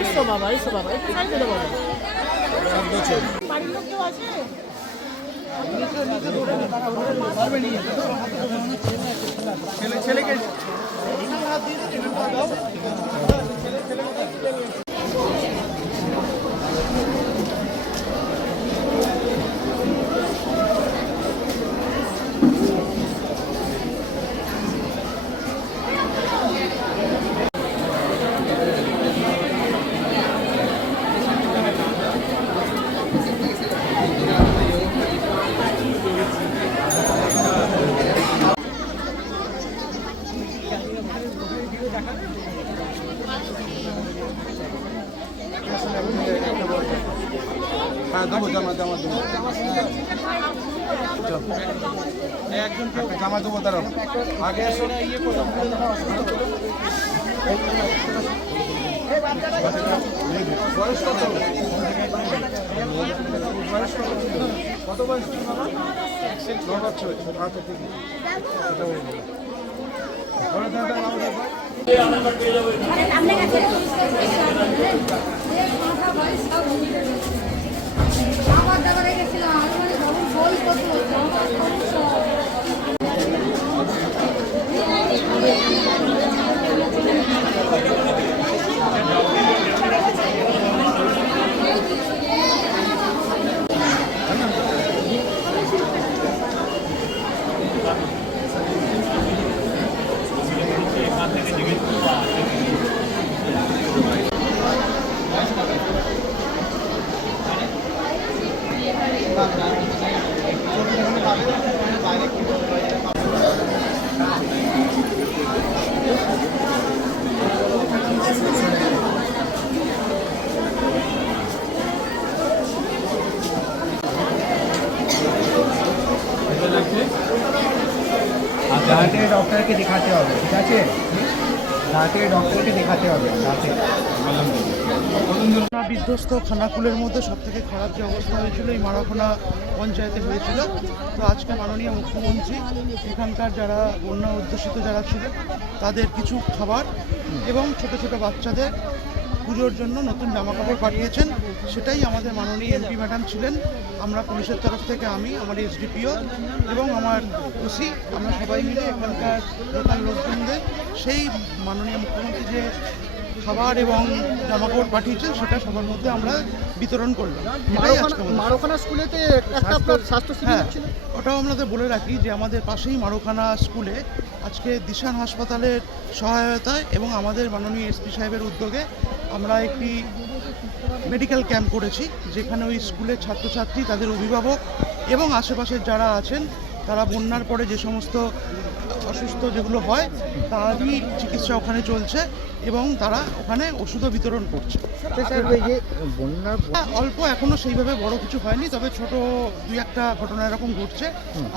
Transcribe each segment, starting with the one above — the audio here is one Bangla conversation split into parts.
এসো বাবা এসো বাবা একটু সাইডে দাও বাবা। বাড়ির লোক কেউ আছে? হ্যাঁ দেবো, জামা জামা, দেবো। জামা দেবো, দাঁড়াও। আগে বয়স কত বয়স কত কত বয়স বাবা আচ্ছা ঠিক আছে এটা হয়ে Thank you. ডক্টরকে দেখাতে হবে, ঠিক আছে? দাঁতে ডক্টরকে দেখাতে হবে দাঁতে বিধ্বস্ত খানাকুলের মধ্যে সব থেকে খারাপ যে অবস্থা হয়েছিল, এই মারাখোনা পঞ্চায়েতে হয়েছিল। তো আজকে মাননীয় মুখ্যমন্ত্রী, এখানকার যারা বন্যা অধ্যুষিত যারা ছিলেন, তাদের কিছু খাবার এবং ছোট ছোট বাচ্চাদের পুজোর জন্য নতুন জামা কাপড় পাঠিয়েছেন সেটাই আমাদের মাননীয় এমপি ম্যাডাম ছিলেন। আমরা পুলিশের তরফ থেকে আমি আমার এসডিপিও এবং আমার ওসি আমরা সবাই মিলে এখানকার লোকাল লোকজনদের সেই মাননীয় মুখ্যমন্ত্রী যে খাবার এবং জামাকাপড় পাঠিয়েছেন সেটা সবার মধ্যে আমরা বিতরণ করলাম। এটাই আজকে আমাদের- মারোখানা স্কুলেতে একটা স্বাস্থ্য হ্যাঁ ওটাও আমাদের বলে রাখি যে আমাদের পাশেই মারোখানা স্কুলে আজকে দিশান হাসপাতালের সহায়তায় এবং আমাদের মাননীয় এসপি সাহেবের উদ্যোগে আমরা একটি মেডিকেল ক্যাম্প করেছি, যেখানে ওই স্কুলের ছাত্রছাত্রী, তাদের অভিভাবক এবং আশেপাশের যারা আছেন তারা বন্যার পরে যে সমস্ত অসুস্থ যেগুলো হয় তারই চিকিৎসা ওখানে চলছে এবং তারা ওখানে ওষুধও বিতরণ করছে। বন্যার অল্প এখনও সেইভাবে বড় কিছু হয়নি তবে ছোট দুই একটা ঘটনা এরকম ঘটছে।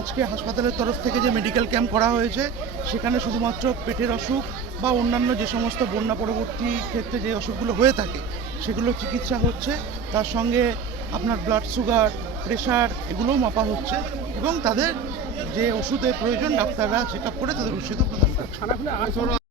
আজকে হাসপাতালের তরফ থেকে যে মেডিকেল ক্যাম্প করা হয়েছে সেখানে শুধুমাত্র পেটের অসুখ বা অন্যান্য যে সমস্ত বন্যা পরবর্তী ক্ষেত্রে যে অসুখগুলো হয়ে থাকে সেগুলো চিকিৎসা হচ্ছে। তার সঙ্গে আপনার ব্লাড সুগার প্রেশার এগুলোও মাপা হচ্ছে এবং তাদের যে ওষুধের প্রয়োজন, ডাক্তাররা চেক আপ করে তাদের ওষুধও প্রদান করছে।